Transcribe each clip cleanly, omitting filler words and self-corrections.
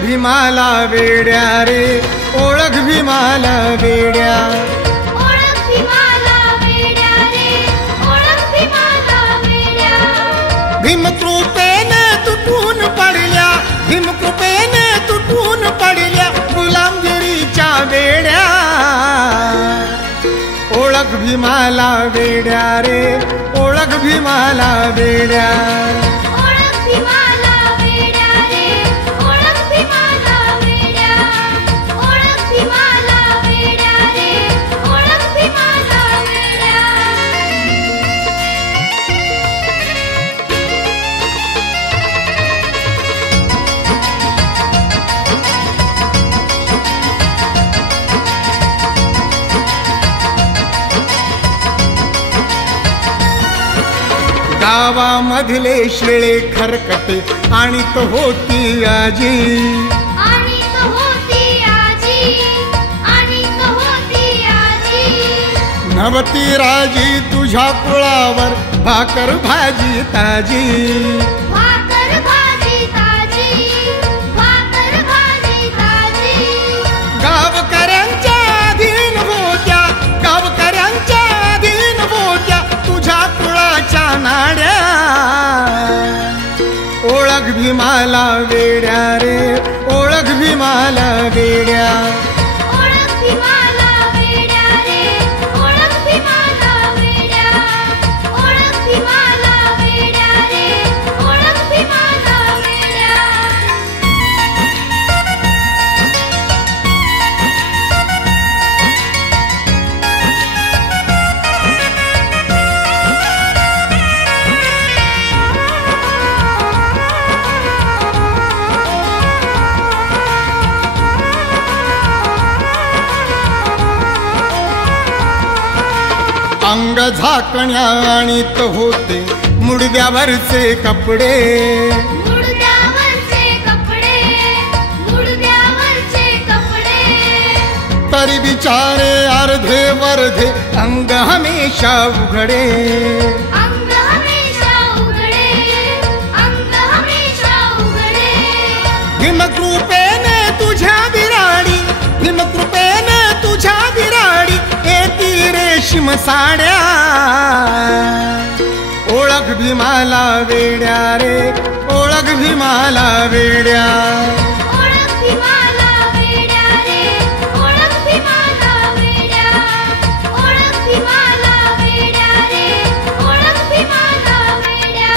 भीमाला वेड्या रे, ओळख भीमाला वेड्या, ओळख भीमाला वेड्या रे, ओळख भीमाला वेड्या. भीमकृपेने तुटून पडल्या, भीमकृपेने तुटून पडल्या गुलामगिरीच्या वेड्या. ओळख भीमाला वेड्या रे, ओळख भीमाला वेड्या, ओळख भीमाला वेड्या रे, ओळख भीमाला वेड्या, ओळख भीमाला वेड्या रे, ओळख भीमाला वेड्या. गावामधले शेळे खरकटे आणीत होती आजी, आणीत होती आजी, आणीत होती आजी. नवती राजी तुझ्या कुळावर भाकर भाजी ताजी, भाकर भाजी ताजी, भाकर भाजी ताजी. गावकऱ्यांच्या अधीन होत्या, गावकऱ्यांच्या अधीन होत्या तुझ्या कुळाच्या नाड्या. ओळख भीमाला वेड्या रे, ओळख भीमाला वेड्या, ओळख भीमाला वेड्या रे, ओळख भीमाला वेड्या, ओळख भीमाला वेड्या रे, ओळख भीमाला वेड्या. अंग झाकण्या आणीत होते मुडद्यावरचे कपडे, मुडद्यावरचे कपडे, मुडद्यावरचे कपडे. तरी बिचारे अर्धे वर्धे अंग हमेशा उघडे. अंग हमेशा उघडे, अंग हमेशा उघडे. भीमकृपेने तुझ्या बिराडी, भीमकृपेने तुझ्या बिराडी येती रेशीम साड्या. ओळख भीमाला वेड्या रे, ओळख भीमाला वेड्या, ओळख भीमाला वेड्या रे, ओळख भीमाला वेड्या, ओळख भीमाला वेड्या रे, ओळख भीमाला वेड्या.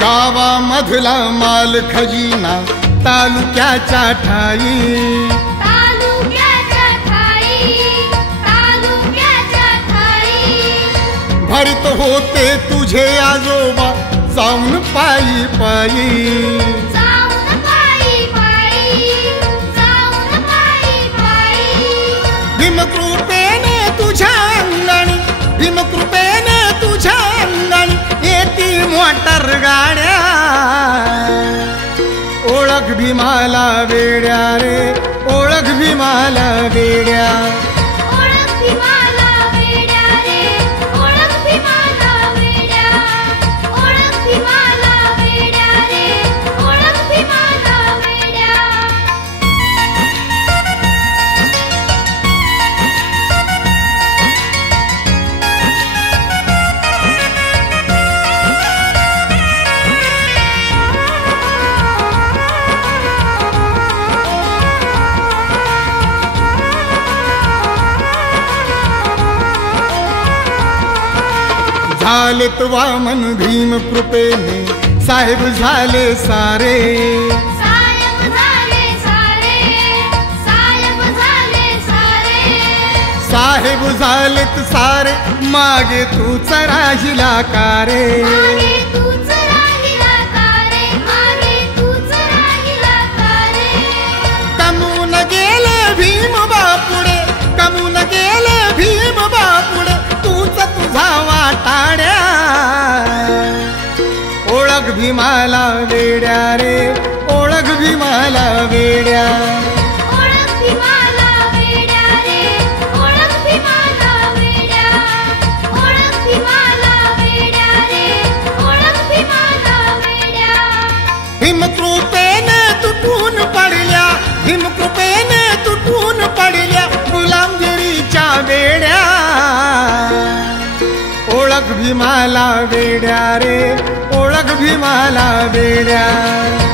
गावामधला माल खजिना तालुक्याच्या ठाई, तालुक्याच्या ठाई, तालुक्याच्या ठाई. भरीत होते तुझे आजोबा जाऊन पायी पायी. जाऊन पायी पायी, जाऊन पायी पायी. भीमकृपेने तुझ्या अंगणी, भीमकृपेने तुझ्या अंगणी येती मोटर गाड्या. ओळख भीमाला वेड्या रे, ओळख भीमाला वेड्या, ओळख भीमाला वेड्या रे, ओळख भीमाला वेड्या, ओळख भीमाला वेड्या रे, ओळख भीमाला वेड्या. झालेत वामन भीम कृपेने साहेब झाले सारे. साहेब झाले सारे, साहेब झाले सारे. साहेब झालेत सारे मागे तूच राहिला का रे. मागे तूच राहिला का रे, मागे तूच राहिला का रे. कमून गेले भीम बापुडे, कमून गेले भीम बापुडे तूच तुझा वाटाड्या. ओळख भीमाला वेड्या रे, भीमाला वेड्या रे, ओळख भीमाला वेड्या.